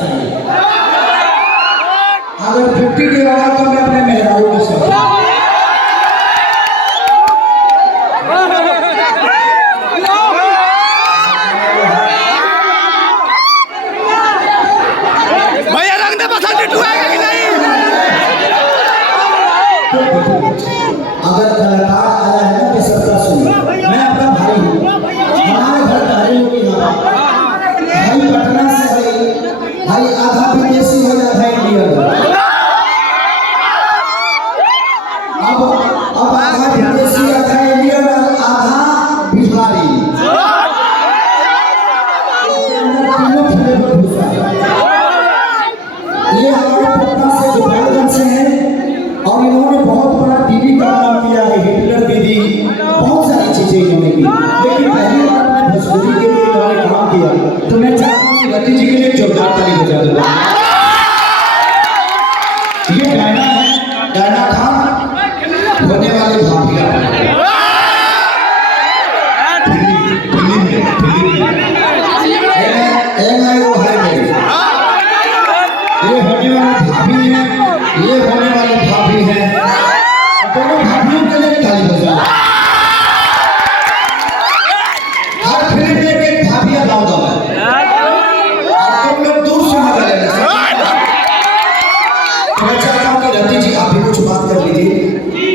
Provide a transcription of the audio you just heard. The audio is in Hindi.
चाहिए। अगर 50 की होगा तो मैं अपने मेहरारू के साथ भैया रंग दे बसा टिट्टू आएगा कि नहीं? अगर कलाकार आया है ना तो सबका सुनिए। मैं आपका भाई हूँ, हमारे घर घरेलू की बात। भाई पटना से भाई आधा विदेशी हो जाता है इंडियन। अब आधा विदेशी आधा इंडियन और आधा बिहारी। तीनों फ्लेवर घुसा है। ये हमारे पटना से गोपालगंज से हैं और इन्होंने बहुत बड़ा टीवी का काम किया है, हिटलर दीदी, बहुत सारी चीजें इन्होंने की। लेकिन पहली बार मैं भोजपुरी के लिए इन्होंने काम किया, तो मैं चाहता हूँ रति जी के लिए जोरदार ताली बजा दो। ये गाना है, गाना था होने वाली भाभिया। ये होने वाली भाभी है, ये होने वाली भाभी है।